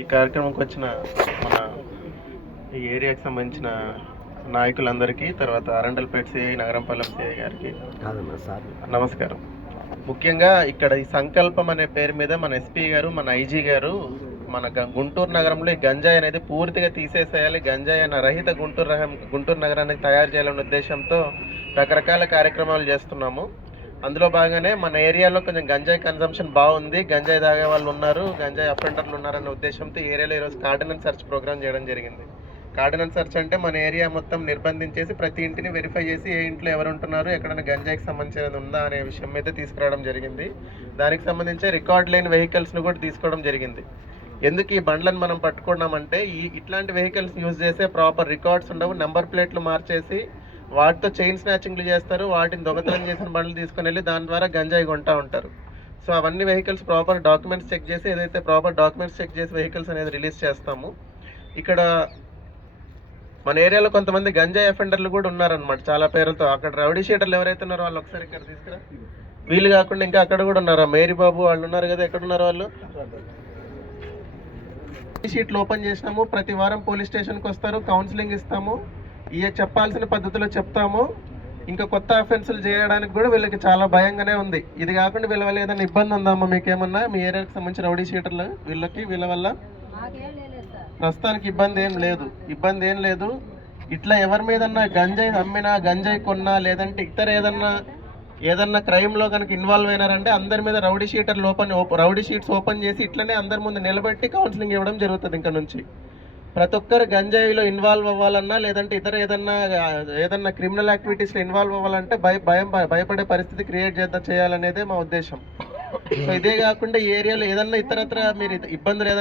ఈ కార్యక్రమంకి వచ్చిన మన ఈ ఏరియాకి సంబంధించిన నాయకులందరికీ, తర్వాత అరండల్పేట సిఐ, నగరంపాలెం సిఐ గారికి నమస్కారం. ముఖ్యంగా ఇక్కడ ఈ సంకల్పం అనే పేరు మీద మన ఎస్పీ గారు, మన ఐజీ గారు మన గుంటూరు నగరంలో ఈ గంజాయి అనేది పూర్తిగా తీసేసేయాలి, గంజాయి అన్న రహిత గుంటూరు నగరానికి తయారు చేయాలనే ఉద్దేశంతో రకరకాల కార్యక్రమాలు చేస్తున్నాము. అందులో భాగంగానే మన ఏరియాలో కొంచెం గంజాయి కన్సంప్షన్ బాగుంది, గంజాయి తాగే వాళ్ళు ఉన్నారు, గంజాయి అఫెండర్లు ఉన్నారన్న ఉద్దేశంతో ఏరియాలో ఈరోజు కార్డినల్ సెర్చ్ ప్రోగ్రామ్ చేయడం జరిగింది. కార్డినల్ సెర్చ్ అంటే మన ఏరియా మొత్తం నిర్బంధించేసి ప్రతి ఇంటిని వెరిఫై చేసి ఏ ఇంట్లో ఎవరు ఉంటున్నారు, ఎక్కడైనా గంజాయికి సంబంధించినది ఉందా అనే విషయం మీద తీసుకురావడం జరిగింది. దానికి సంబంధించి రికార్డ్ లేని వెహికల్స్ను కూడా తీసుకోవడం జరిగింది. ఎందుకు ఈ బండ్లను మనం పట్టుకున్నామంటే ఇట్లాంటి వెహికల్స్ యూజ్ చేసే ప్రాపర్ రికార్డ్స్ ఉండవు, నెంబర్ ప్లేట్లు మార్చేసి వాటితో చైన్ స్నాచింగ్లు చేస్తారు, వాటిని దొంగతనం చేసిన బండ్లు తీసుకుని వెళ్ళి దాని ద్వారా గంజాయి కొంటా ఉంటారు. సో అవన్నీ వెహికల్స్ ప్రాపర్ డాక్యుమెంట్స్ చెక్ చేసి, ఏదైతే ప్రాపర్ డాక్యుమెంట్స్ చెక్ చేసి వెహికల్స్ అనేది రిలీజ్ చేస్తాము. ఇక్కడ మన ఏరియాలో కొంతమంది గంజాయి అఫెండర్లు కూడా ఉన్నారనమాట, చాలా పేర్లతో. అక్కడ రౌడీ షీటర్లు ఎవరైతే ఉన్నారో వాళ్ళు ఒకసారి ఇక్కడ తీసుకురా. వీళ్ళు కాకుండా ఇంకా అక్కడ కూడా ఉన్నారా, మేరీ బాబు వాళ్ళు ఉన్నారు కదా, ఎక్కడున్నారు వాళ్ళు? షీట్లు ఓపెన్ చేసినాము, ప్రతి వారం పోలీస్ స్టేషన్కి వస్తారు, కౌన్సిలింగ్ ఇస్తాము, చెప్పాల్సిన పద్ధతిలో చెప్తాము. ఇంకా కొత్త అఫెన్సులు చేయడానికి కూడా వీళ్ళకి చాలా భయంగానే ఉంది. ఇది కాకుండా వీళ్ళ వల్ల ఏదైనా ఇబ్బంది ఉందమ్మా మీకేమన్నా, మీ ఏరియాకి సంబంధించిన రౌడీ షీటర్లు వీళ్ళ వల్ల? ప్రస్తుతానికి ఇబ్బంది ఏం లేదు. ఇట్లా ఎవరి మీదన్నా గంజాయి అమ్మినా, గంజాయి కొన్నా, లేదంటే ఇతర ఏదన్నా క్రైమ్లో కనుక ఇన్వాల్వ్ అయినారంటే అందరి మీద రౌడీ షీట్స్ ఓపెన్ చేసి ఇట్లనే అందరి ముందు నిలబెట్టి కౌన్సిలింగ్ ఇవ్వడం జరుగుతుంది. ఇంకా నుంచి ప్రతి ఒక్కరు గంజాయిలో ఇన్వాల్వ్ అవ్వాలన్నా, లేదంటే ఇతర ఏదన్నా క్రిమినల్ యాక్టివిటీస్లో ఇన్వాల్వ్ అవ్వాలంటే భయపడే పరిస్థితి క్రియేట్ చేయాలనేదే మా ఉద్దేశం. సో ఇదే కాకుండా ఈ ఏరియాలో ఏదన్నా ఇతరత్ర మీరు ఇబ్బందులు